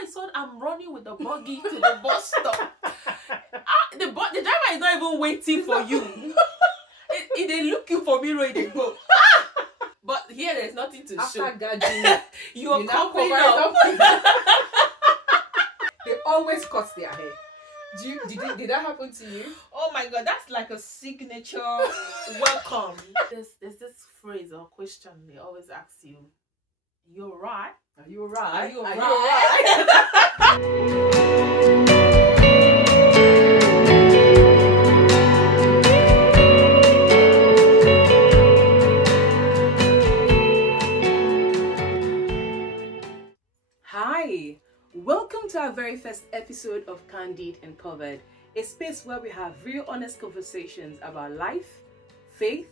my son, I'm running with the buggy to the bus stop. The driver is not even waiting for you. They looking for me where they go. But here there's nothing to show. After gathering, you are covering up. They always cut their hair. Did that happen to you? Oh my God, that's like a signature welcome. There's this phrase or question they always ask you. You're right. Are you alright? Are you alright? Hi, welcome to our very first episode of Candid and Covered, a space where we have real honest conversations about life, faith,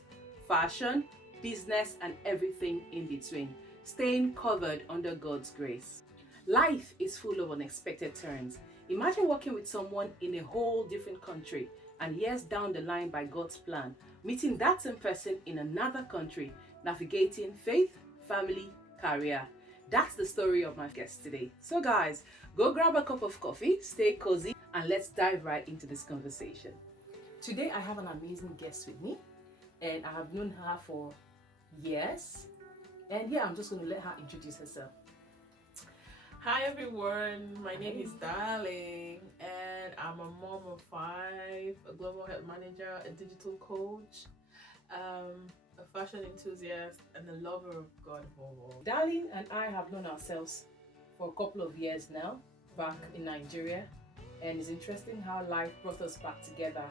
fashion, business, and everything in between, staying covered under God's grace. Life is full of unexpected turns. Imagine working with someone in a whole different country and years down the line by God's plan, meeting that same person in another country, navigating faith, family, career. That's the story of my guest today. So guys, go grab a cup of coffee, stay cozy, and let's dive right into this conversation. Today I have an amazing guest with me, and I have known her for years. And yeah, I'm just going to let her introduce herself. Hi everyone, my name is Darling, and I'm a mom of 5, a global health manager, a digital coach, a fashion enthusiast, and a lover of God above all. Darling and I have known ourselves for a couple of years now, back in Nigeria, and it's interesting how life brought us back together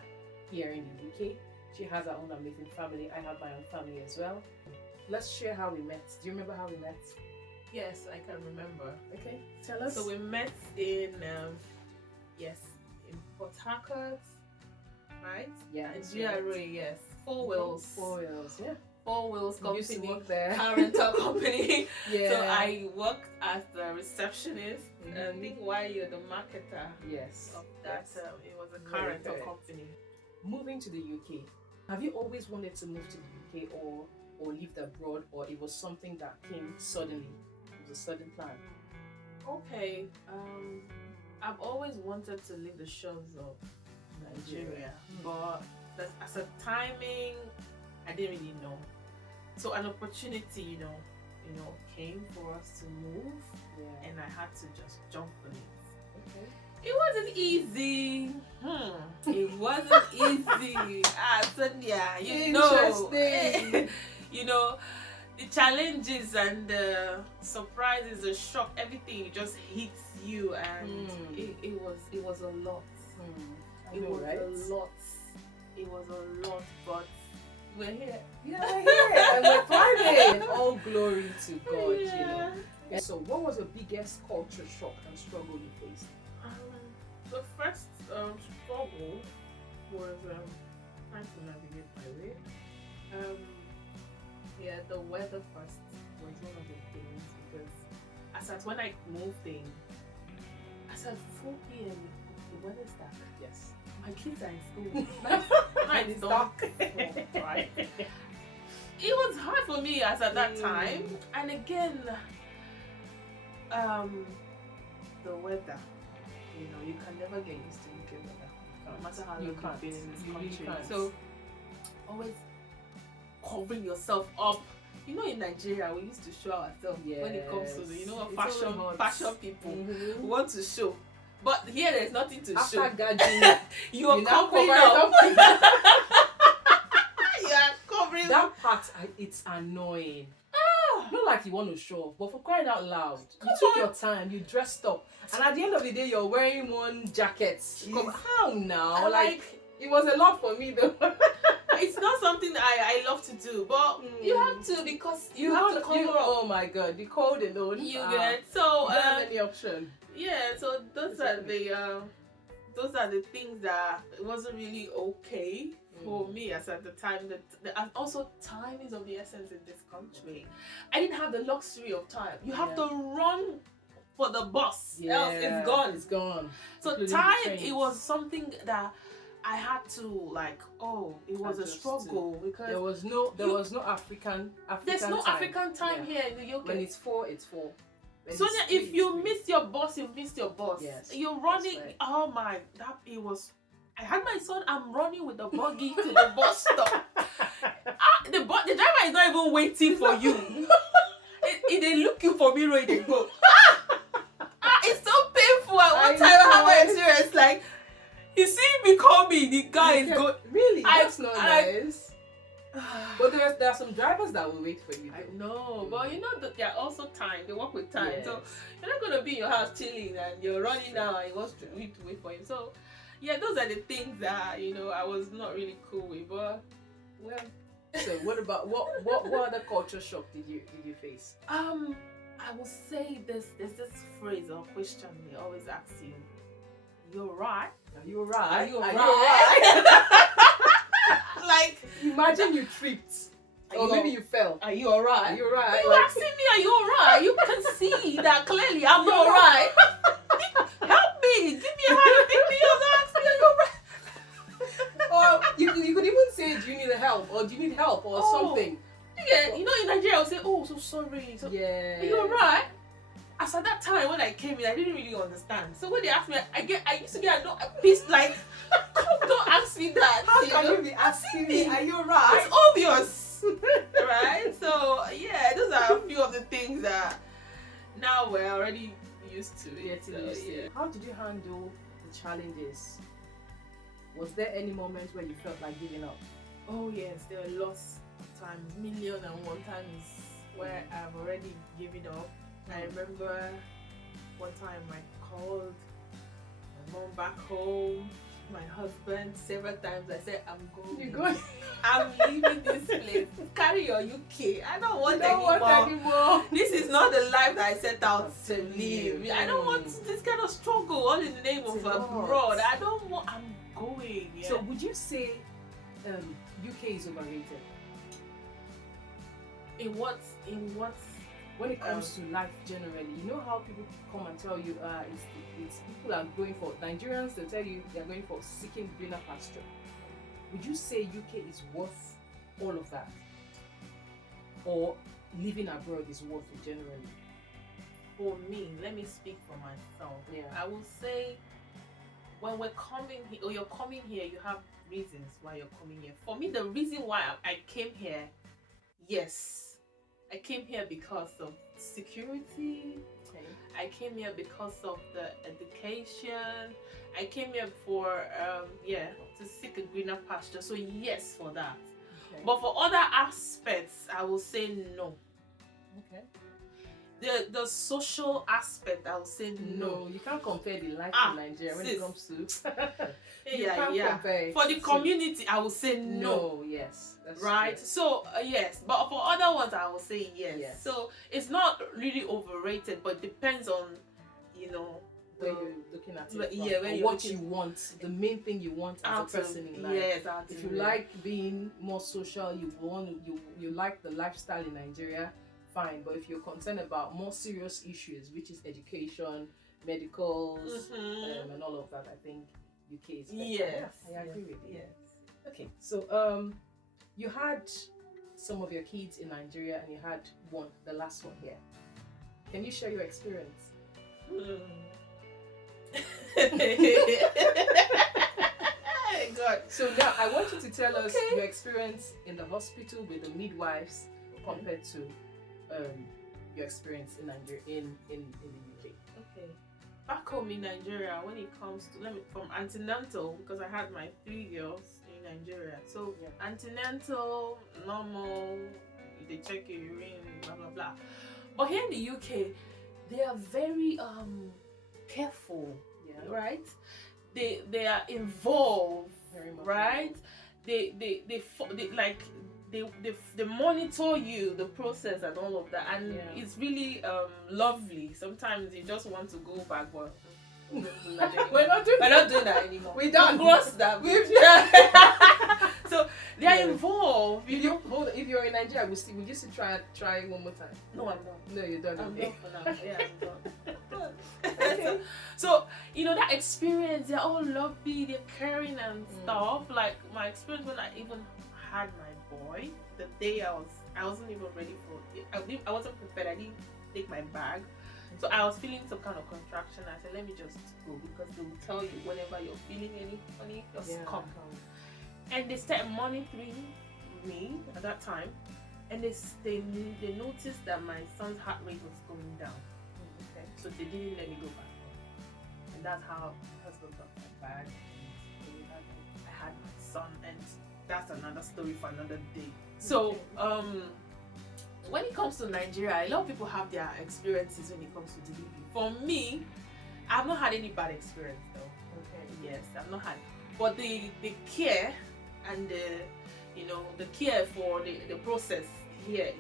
here in the UK. She has her own amazing family, I have my own family as well. Let's share how we met. Do you remember how we met? Yes, I can remember. Okay, tell us. So we met in Port Harcourt, right? Yeah, in GRA, yes. 4 Wheels. 4 Wheels, yeah. 4 Wheels company. Used to work there. Car rental company. Yeah. So I worked as the receptionist. I think while you're the marketer. Yes. Of that, it was a car rental company. Moving to the UK, have you always wanted to move to the UK or lived abroad, or it was something that came suddenly? It was a sudden plan. Okay. I've always wanted to leave the shores of Nigeria, but as a timing, I didn't really know. So an opportunity, you know, came for us to move, and I had to just jump on it. Okay. It wasn't easy. It wasn't easy. Sonia, you know. You know, the challenges and the surprises, the shock, everything just hits you, and it was a lot. It was a lot. It was a lot, but we're here. Yeah, we're here, and we're thriving. All glory to God, Yeah. you know. And so, what was the biggest culture shock and struggle you faced? The first struggle was trying to navigate my way. The weather first was one of the things, because when I moved in, at 4 p.m. the weather's dark. Yes. My kids are in school. Night is dark. Right. It was hard for me at that time, and again, the weather. You know, you can never get used to UK weather, no matter how long you've been in this country. So always covering yourself up. You know, in Nigeria, we used to show ourselves when it comes to fashion people. We want to show. But here there's nothing to show. After gathering, you are covering up. You are covering that part, it's annoying. Not like you want to show off, but for crying out loud, you took your time, you dressed up, and at the end of the day, you're wearing one jacket. How now? Like, it was a lot for me though. It's not something that I love to do, but you have to, because you have to cover up. Oh my God, the cold alone. You get so. You don't have any option. Yeah, so those are the things that it wasn't really okay for me as at the time. And also time is of the essence in this country. I didn't have the luxury of time. You have to run for the bus, else it's gone. It's gone. So time, it was something that I had to it was a struggle, because there was no African there's no time. African time here in the UK. When it's 4, it's 4. Sonia, if you miss your bus, you missed your bus. Yes. You're running. Right. Oh my, it was. I had my son. I'm running with the buggy to the bus stop. The driver is not even waiting for you. They looking for me right they go. It's so painful. At one time I have my experience like you see me coming, the guy is going. Really? That's not nice. But there are some drivers that will wait for you. I know, but you know that there are also time. They work with time, so you're not gonna be in your house chilling and you're running down and you want to wait for him. So yeah, those are the things that I was not really cool with. But well. So what about what other culture shock did you face? I will say there's this phrase or question they always ask you. You're right. Are you alright? Are you alright? Like imagine you tripped. Or maybe you fell. Are you alright? Are you alright? You asking me, are you alright? You can see that clearly I'm not alright. Help me! Give me a hand, pick me up, ask me, are you alright? Or you could even say, do you need help? Or do you need help? Or something. Yeah, in Nigeria, I'll say, oh, so sorry. So, yeah. Are you alright? As at that time when I came in, I didn't really understand. So when they asked me, I used to get a piece like, come, don't ask me that. How can you be asking me, are you alright? It's obvious. Right? So yeah, those are a few of the things that now we're already used to. How did you handle the challenges? Was there any moment where you felt like giving up? Oh yes, there are lots of times, million and one times where I've already given up. I remember one time I called my mom back home, my husband several times. I said, I'm going. You're going? I'm leaving this place. Carry your UK. I don't want anymore. This is not the life that I set out to live. I don't want this kind of struggle all in the name of abroad. I don't want. I'm going. Yeah. So would you say UK is overrated? In what? When it comes to life generally, you know how people come and tell you, it's people are going for Nigerians. They tell you they're going for seeking greener pasture. Would you say UK is worth all of that, or living abroad is worth it generally? For me, let me speak for myself. Yeah. I will say, when we're coming here, or you're coming here, you have reasons why you're coming here. For me, the reason why I came here, yes. I came here because of security. Okay. I came here because of the education. I came here for to seek a greener pasture. So yes, for that. Okay. But for other aspects, I will say no. Okay. The social aspect, I will say no. You can't compare the life in Nigeria when it comes to compare. For the community, I will say no. Yes, that's right. True. So yes, but for other ones, I will say yes. So it's not really overrated, but depends on where you're looking at it, what you want, the main thing you want as a person in life. Yes, if you like being more social, you like the lifestyle in Nigeria, fine. But if you're concerned about more serious issues, which is education, medicals, and all of that, I think UK is better. Yes, I agree with you. Yes. Okay, so you had some of your kids in Nigeria, and you had the last one here. Can you share your experience? God. So now I want you to tell us your experience in the hospital with the midwives compared to your experience in Nigeria in the UK. Okay. Back home in Nigeria, when it comes to from antenatal, because I had my 3 girls in Nigeria. So antenatal, normal, they check your urine, blah blah blah. But here in the UK, they are very careful, right? They are involved, very much right? They monitor you, the process and all of that, and it's really lovely. Sometimes you just want to go back, but we're not doing that anymore. We don't cross that. So they are involved. If you're in Nigeria, would you still try one more time? No, I'm not. No, you're done. I'm done for now. Yeah, I'm done. So that experience, they're all lovely, they're caring and stuff. Like my experience when I even had my boy, the day I wasn't even ready for it. I wasn't prepared. I didn't take my bag. So I was feeling some kind of contraction. I said, let me just go, because they will tell you whenever you're feeling any funny, just come. And they started monitoring me at that time, and they noticed that my son's heart rate was going down. Okay. So they didn't let me go back. And that's how my husband got my bag. I had my son, and that's another story for another day. So when it comes to Nigeria, a lot of people have their experiences when it comes to delivery. For me, I've not had any bad experience though. Okay. Yes, I've not had. But the care and the care for the process here,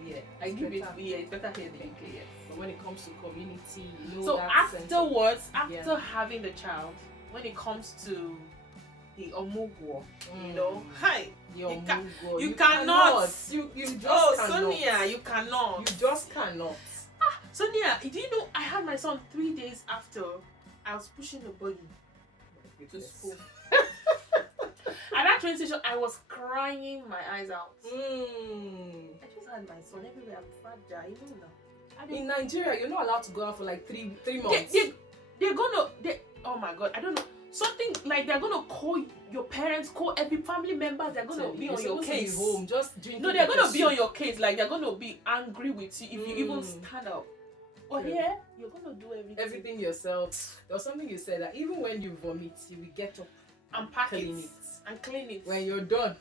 I give it. Yeah, it's better here in the UK. Yes. But when it comes to community, so afterwards, after having the child, when it comes to the omugwo, hi, you cannot. You just cannot. Sonia, you cannot. You just cannot. Sonia, do you know I had my son 3 days after I was pushing the buggy to school. At that train station, I was crying my eyes out. I just had my son everywhere. I'm fragile, even now. In Nigeria, you're not allowed to go out for like three months. Oh my God, I don't know. Something like they're gonna call your parents, call every family member. They're gonna be on your case. Home, just drinking. No, they're gonna be on your case. Like they're gonna be angry with you if you even stand up. But here, you're gonna do everything yourself. There was something you said that even when you vomit, you will get up and pack it and clean it. When you're done,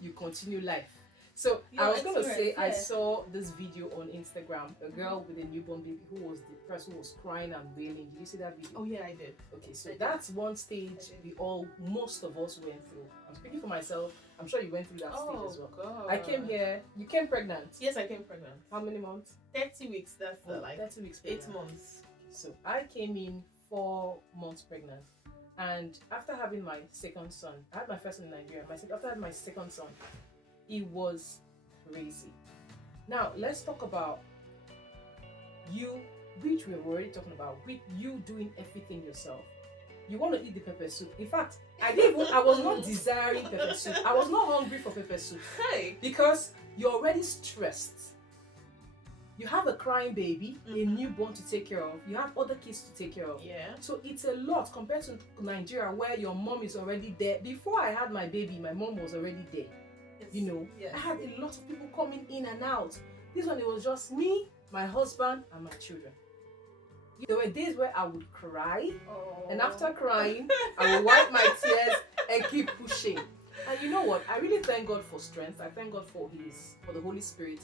you continue life. So I was gonna say, I saw this video on Instagram, a girl with a newborn baby who was depressed, who was crying and wailing. Did you see that video? Oh yeah, I did. Okay, so that's one stage most of us went through. I'm speaking for myself. I'm sure you went through that stage as well. God. I came here. You came pregnant. Yes, I came pregnant. How many months? 30 weeks. That's 30 weeks. 8 months. So I came in 4 months pregnant. And after having my second son, I had my first son in Nigeria. After having my second son, it was crazy. Now let's talk about you, which we were already talking about, with you doing everything yourself. You want to eat the pepper soup. In fact, I was not desiring pepper soup. I was not hungry for pepper soup. Hey, because you're already stressed. You have a crying baby, a newborn to take care of. You have other kids to take care of. Yeah. So it's a lot compared to Nigeria, where your mom is already there. Before I had my baby, my mom was already there. Yes. I had a lot of people coming in and out. This one, it was just me, my husband, and my children. There were days where I would cry, and after crying, I would wipe my tears and keep pushing. And you know what? I really thank God for strength. I thank God for the Holy Spirit,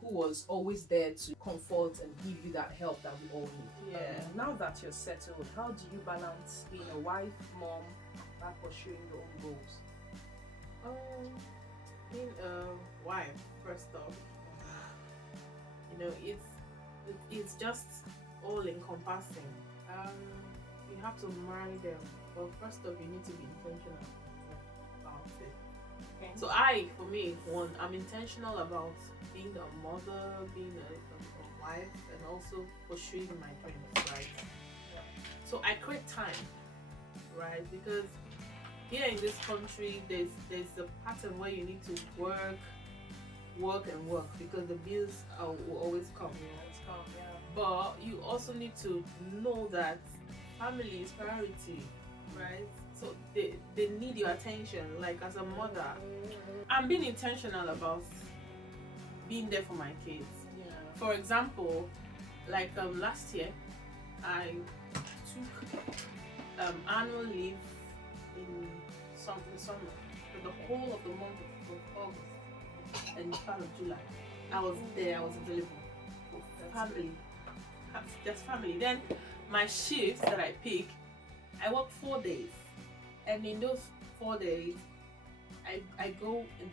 who was always there to comfort and give you that help that we all need. Yeah. Now that you're settled, how do you balance being a wife, mom, and pursuing your own goals? Being a wife, first off, it's just all encompassing. You have to marry them, but first off, you need to be intentional about it. Okay. So I'm intentional about being a mother, being a wife, and also pursuing my dreams, right? Yeah. So I create time, right? Because here in this country, there's a pattern where you need to work, because the bills will always come. Yeah. But you also need to know that family is priority, right? So they need your attention. Like as a mother, I'm being intentional about being there for my kids. Yeah. For example, like last year, I took annual leave in the summer, for the whole of the month of August and part of July. I was there, I was available for family. Just family. Then my shifts that I pick, I work 4 days, and in those 4 days, I go and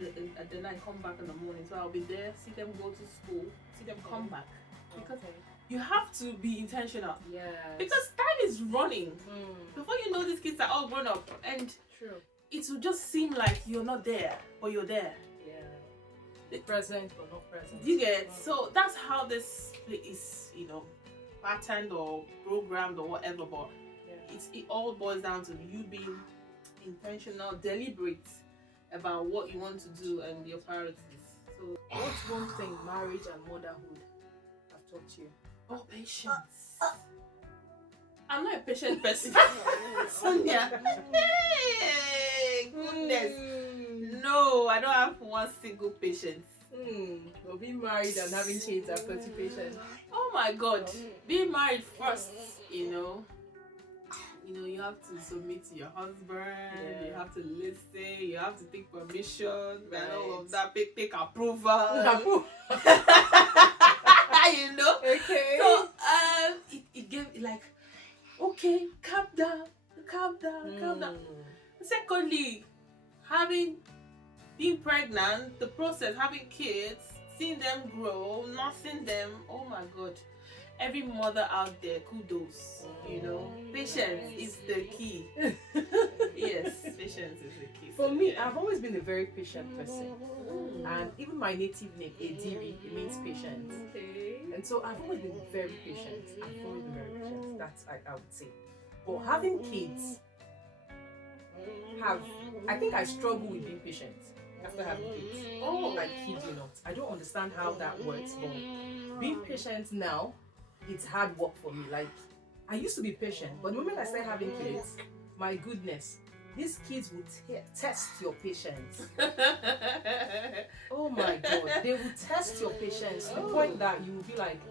then I come back in the morning. So I'll be there, see them go to school, see them come back, because you have to be intentional. Yeah. Because time is running. Before you know, these kids are all grown up, and it will just seem like you're not there, but you're there. Yeah. Present but not present. You get so that's how this is, patterned or programmed or whatever. But it all boils down to you being intentional, deliberate about what you want to do and your priorities. So, what's one thing marriage and motherhood have taught you? Oh, patience. I'm not a patient person. Sonia. Hey, goodness. No, I don't have one single patience. Well, being married and having kids are pretty patient. Oh my God. Being married first, you know, you have to submit to your husband, you have to listen, you have to take permission, and all of that, take approval. You know? Okay. So it gave like, okay, calm down. Secondly, being pregnant, the process, having kids, seeing them grow, nursing them, oh my God. Every mother out there, kudos, you know. Patience is the key. Yes, patience is the key. For me, I've always been a very patient person. And even my native name, Ediri, it means patience. Okay. And so I've always been very patient. That's I would say. But having kids, I think I struggle with being patient after having kids. Oh, I kid you not. I don't understand how that works, but being patient now, it's hard work for me. Like, I used to be patient, but the moment I started having kids, my goodness, these kids will test your patience. Oh my God, they will test your patience to the point that you will be like,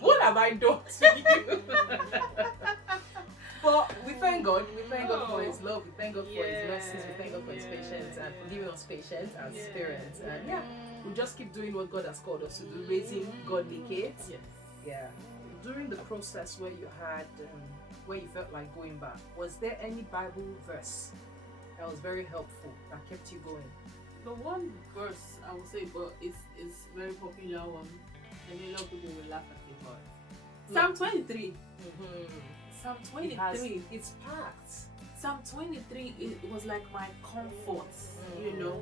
what have I done to you? But we thank God for His love, we thank God for His mercies, we thank God for His patience and for giving us patience as parents. And yeah, we just keep doing what God has called us to do, raising godly kids. Yes. Yeah. During the process where you had, where you felt like going back, was there any Bible verse that was very helpful that kept you going? The one verse I would say, but it's very popular one, and a lot of people will laugh at it. But Psalm 23. Psalm 23. It's packed. Psalm 23. It was like my comfort, you know,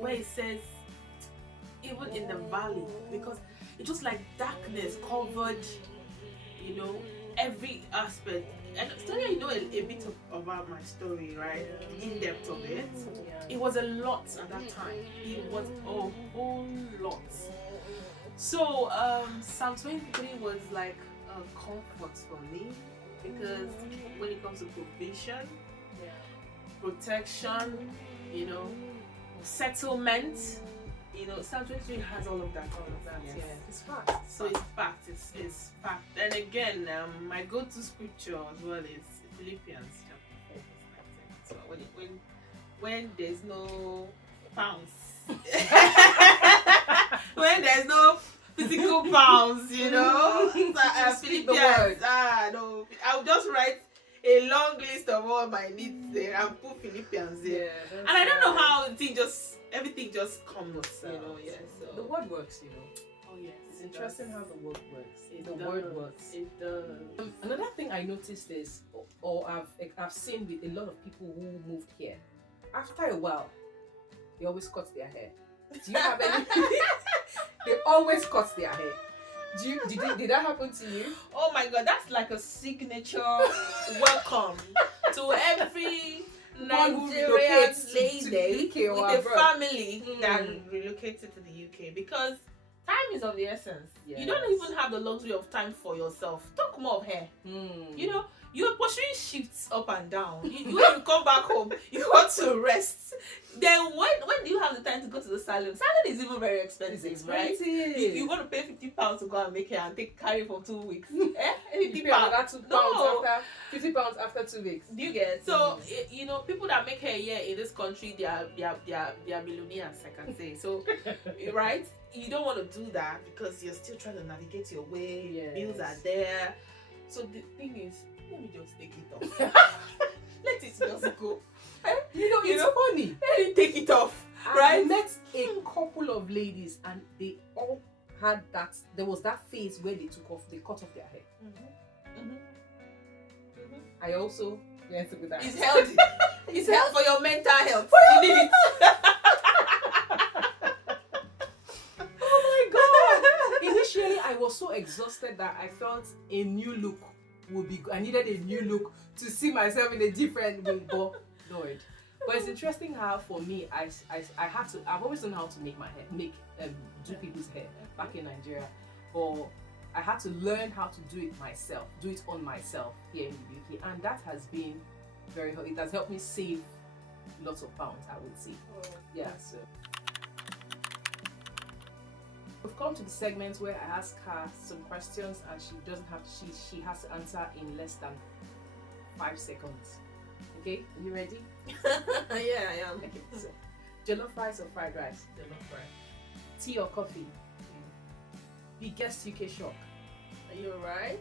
where it says, even in the valley, because it was like darkness covered, you know, every aspect. And Sonia, you know a bit about my story, right? In depth of it. It was a lot at that time. It was a whole lot. So Psalm 23 was like a comfort for me, because when it comes to provision, protection, you know, settlement, you know, Psalm 23 has all of that. Yes. Yes. It's fact. So it's fact. It's fact. And again, my go-to scripture as well is Philippians chapter 4 verse 19. So when there's no pounds, when there's no physical pounds, you know, Philippians. No, I'll just write a long list of all my needs there and put Philippians there. Yeah, and I don't know how everything just comes, you know. Yeah, so the word works, you know. Oh yes, it's interesting how the word works. The word works. It does. Another thing I noticed is, or I've seen with a lot of people who moved here, after a while, they always cut their hair. Do you have any? They always cut their hair. Did that happen to you? Oh my God, that's like a signature welcome to every Nigerian lady with a family that relocated to the UK, because time is of the essence. Yes. You don't even have the luxury of time for yourself. Talk more of hair. You know, you're pursuing shifts up and down. When you come back home, you want to rest. Then when do you have the time to go to the salon? Salon is even very expensive, right? You want to pay £50 to go and make hair and carry for 2 weeks. £50 after £50 after 2 weeks. Do you get? So you know, people that make hair here in this country, they are millionaires, I can say. So right? You don't want to do that because you're still trying to navigate your way. Yes. Bills are there. So the thing is, let me just take it off. Let it just go. It's funny. Let me take it off. Right? I met a couple of ladies and they all had that. There was that phase where they cut off their hair. I also went through that. It's healthy. It's healthy for your mental health. You need it. Initially, I was so exhausted that I felt a new look would be. I needed a new look to see myself in a different way. But Lord, but it's interesting how for me, I've always known how to make my hair, do people's hair back in Nigeria. But I had to learn how to do it myself, do it on myself here in the UK, and that has been it has helped me save lots of pounds, I would say. Yeah, so we've come to the segment where I ask her some questions and she has to answer in less than 5 seconds. Okay, are you ready? Yeah, I am. Okay, so jollof rice or fried rice? Jollof rice. Tea or coffee? Biggest UK shock? Are you alright?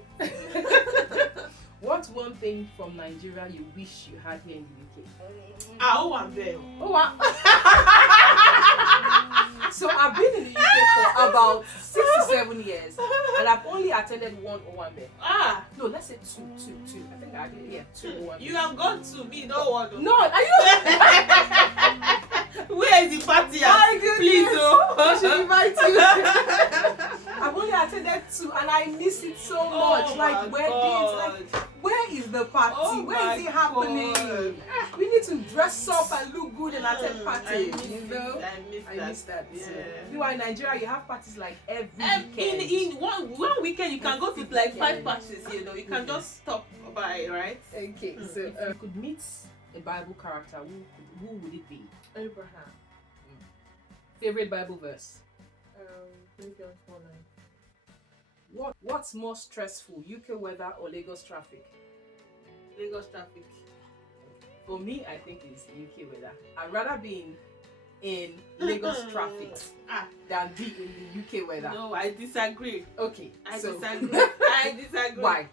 What's one thing from Nigeria you wish you had here in the UK? Oh, I'm there. Oh, wow. So I've been in the UK for about 6 to 7 years, and I've only attended one Owambe. Ah, No, let's say two. I think I did, yeah, 2 Owambe. you have gone to me, no one. No, are you? Where is the party at? My goodness. Please, oh. I should invite you. I've only attended 2, and I miss it so much. Oh Like my weddings, God. where is the party? Oh Where is my it happening? God. We need to dress up and look good and attend parties. I miss that. So, Yeah. meanwhile, in Nigeria, you have parties like every weekend. In one weekend, you can go to like 5 weekend. parties. You know, you can just stop by, right? Okay, so if you could meet a Bible character, who would it be? Abraham. Favorite Bible verse? Philippians 4:9. What's more stressful, UK weather or Lagos traffic? Lagos traffic. For me, I think it's UK weather. I'd rather be in Lagos traffic than be in the UK weather. No, I disagree. Okay, I so disagree. I disagree. why?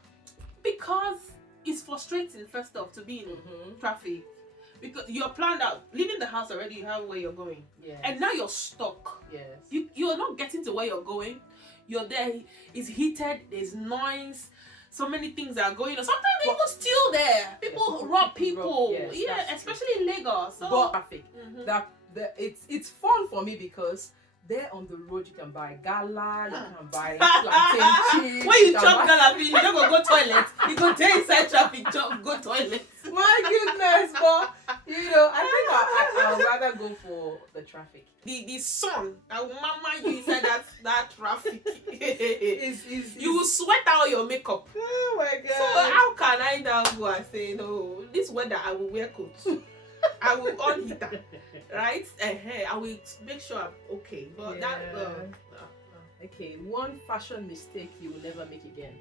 Because it's frustrating, first off, to be in traffic. Because you're planned out, leaving the house already, you have where you're going. Yeah. And now you're stuck. Yes. You're not getting to where you're going. You're there, it's heated, there's noise, so many things are going on. Sometimes they even steal there. People rob people. Yes, Yeah, especially in Lagos. So But traffic. It's fun for me because there on the road you can buy gala, you can buy plantain chips. when you chop gala, you don't go toilet. You go there inside traffic, go toilet. My goodness, but I think I'd rather go for the traffic. The sun that will mama you inside that traffic. You will sweat out your makeup. Oh my god. So how can I now go and say no? This weather I will wear coat. I will on heater, right? I will make sure I'm okay. But no. Okay, one fashion mistake you will never make again.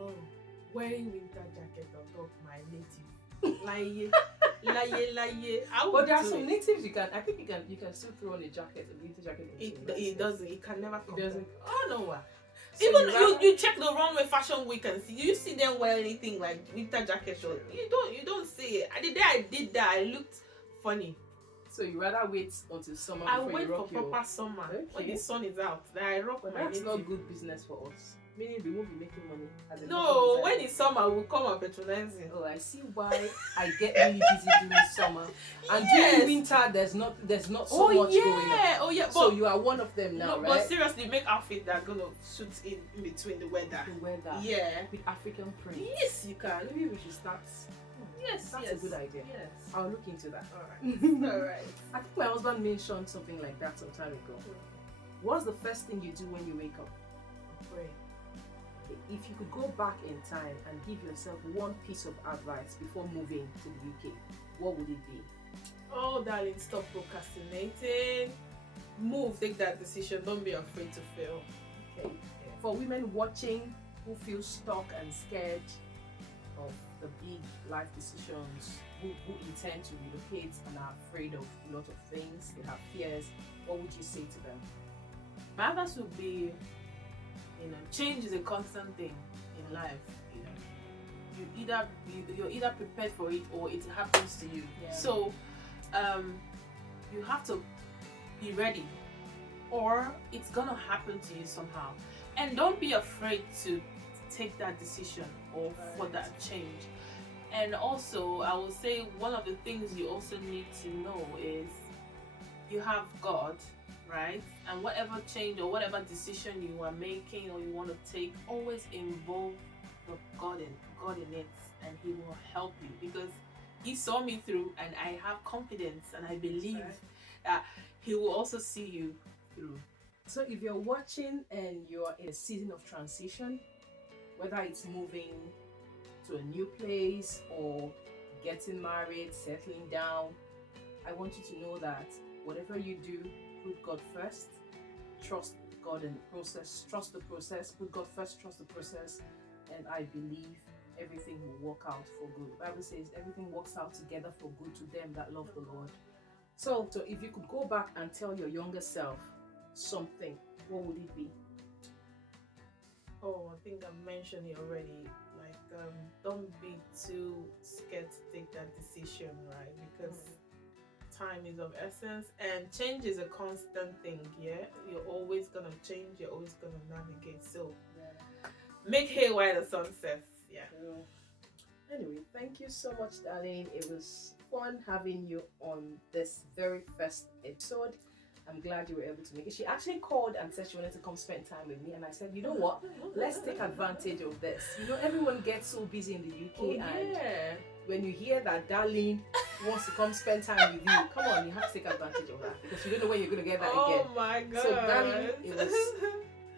Oh, wearing winter jacket on top my native. Lie. But there are some natives I think you can still throw on a jacket, a winter jacket. It doesn't. It can never come. It doesn't. Oh no. So even you check the runway fashion week and see you see them wear anything like winter jacket short. You don't see it. The day I did that, I looked funny. So you rather wait until summer I before wait you rock for proper summer when the sun is out. Then I rock But my that's native. not good business for us. Meaning we won't be making money. As a No, market when designer. it's summer, we'll come and patronize it. Oh, I see why I get really busy during summer, and during winter there's not so much going on. Oh yeah, So you are one of them now, no, right? but seriously, make outfits that are gonna suit in between the weather. The weather. Yeah. With African print. Yes, you can. Maybe we should start. Yes, That's a good idea. Yes. I'll look into that. Alright. Alright. I think my husband mentioned something like that some time ago. What's the first thing you do when you wake up? Pray. If you could go back in time and give yourself one piece of advice before moving to the UK, what would it be? Oh, darling, stop procrastinating. Move, take that decision. Don't be afraid to fail. Okay. For women watching who feel stuck and scared of the big life decisions, who intend to relocate and are afraid of a lot of things, they have fears, what would you say to them? My advice would be, change is a constant thing in life. You're either prepared for it or it happens to you. Yeah. So, you have to be ready, or it's gonna happen to you somehow. And don't be afraid to take that decision or for that change. And also, I will say one of the things you also need to know is you have God, right? And whatever change or whatever decision you are making or you want to take, always involve God in it, and He will help you, because He saw me through, and I have confidence and I believe that He will also see you through. So if you're watching and you're in a season of transition, whether it's moving to a new place or getting married, settling down, I want you to know that whatever you do, put God first, trust God in the process, trust the process, put God first, trust the process, and I believe everything will work out for good. The Bible says everything works out together for good to them that love the Lord. So if you could go back and tell your younger self something, what would it be? Oh, I think I mentioned it already. Like, don't be too scared to take that decision, right? Because time is of essence, and change is a constant thing. Yeah, you're always gonna change. You're always gonna navigate. So, make hay while the sun sets. Yeah. Anyway, thank you so much, darling. It was fun having you on this very first episode. I'm glad you were able to make it. She actually called and said she wanted to come spend time with me, and I said, you know what? Let's take advantage of this. You know, everyone gets so busy in the UK, and when you hear that darling wants to come spend time with you, come on, you have to take advantage of that because you don't know when you're going to get that again. Oh my God. So, darling,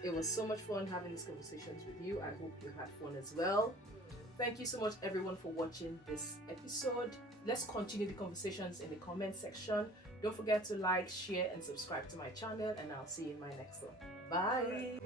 it was so much fun having these conversations with you. I hope you had fun as well. Thank you so much, everyone, for watching this episode. Let's continue the conversations in the comment section. Don't forget to like, share, and subscribe to my channel, and I'll see you in my next one. Bye.